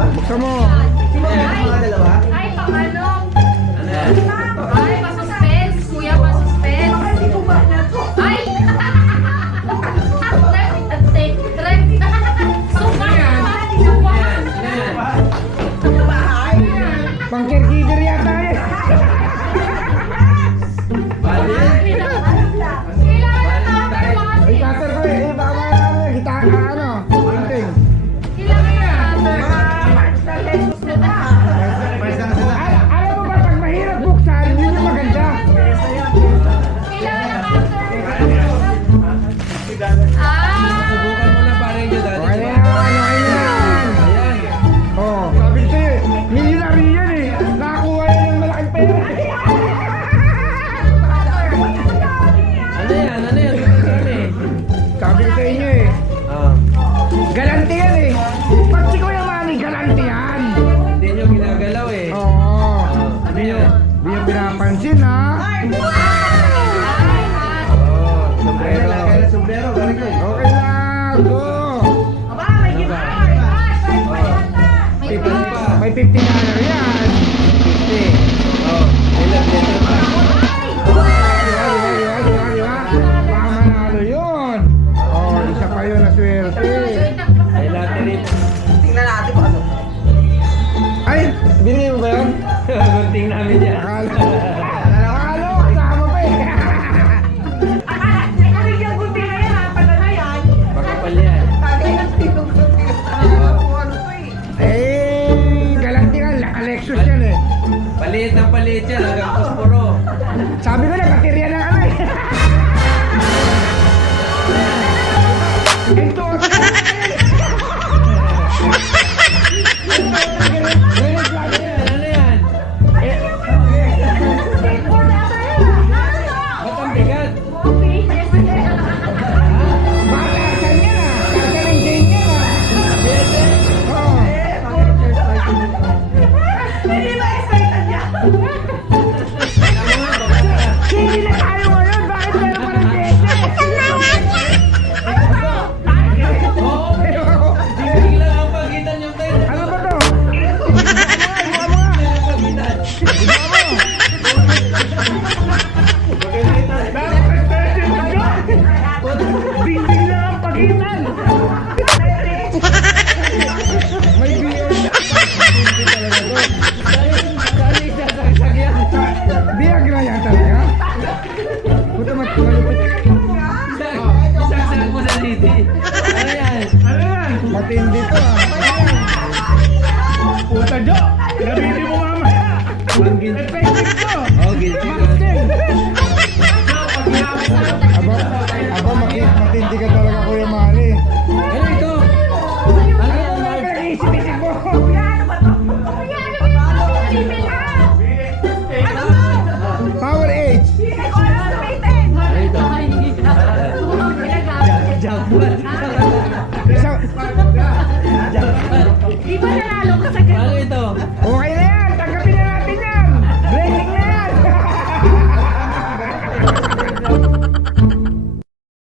Buksan mo. Ay, pang-ano? Ay, pa-suspense. Kuya, pa-suspense. Ay! Pang-caregiver yata eh. Ay, cutter ko eh. Baka mga kita ano. Hunting. Alam mo ba, pag mahirap buksan, yun yung maganda. Subukan mo na parang yun dati. Okay na yan, okay na yan. Oh, sabi ko sa'yo eh, millionaire yan eh. Nakakuha yan ng malaking pera. Ano yan? Ano yan? Ano yan? Sabi ko sa inyo eh, Ah. galante yan eh. Pag si Kuya Manny, galante yan. Hindi nyo ginagalaw eh. Oo. Ano yan? Hindi yung pinapansin ha. Sombrero. Okay na, go. May $50 yan. 50. Oh. Ilan dito pa? Di ba? Baka manalo yun. Oh, isa pa yun na swerte. May lottery. Ay, binili mo ba yun? Gunting namin yan. Akala ko kasama pa eh. Baka pala yan. Eh, galante nga, Lexus yan eh. Paliit ng paliit yan. Hanggang kuspuro. Sabi ko na, baterya ng ano eh. Ito, Ano yan? Ba't ang bigat? batasan yan ah. Bata ng chain yan ah. Oo. Sige na tayo ngayon, bakit meron pa ng chain? Oo. Bibig lang ang pagitan yung tayo. Ano ba to? Binding lang ang pagitan. May BL. Hindi talaga to. Dali sasagsak yan. Viagra yan talaga. Puta malupit. Isagsak mo sa titi.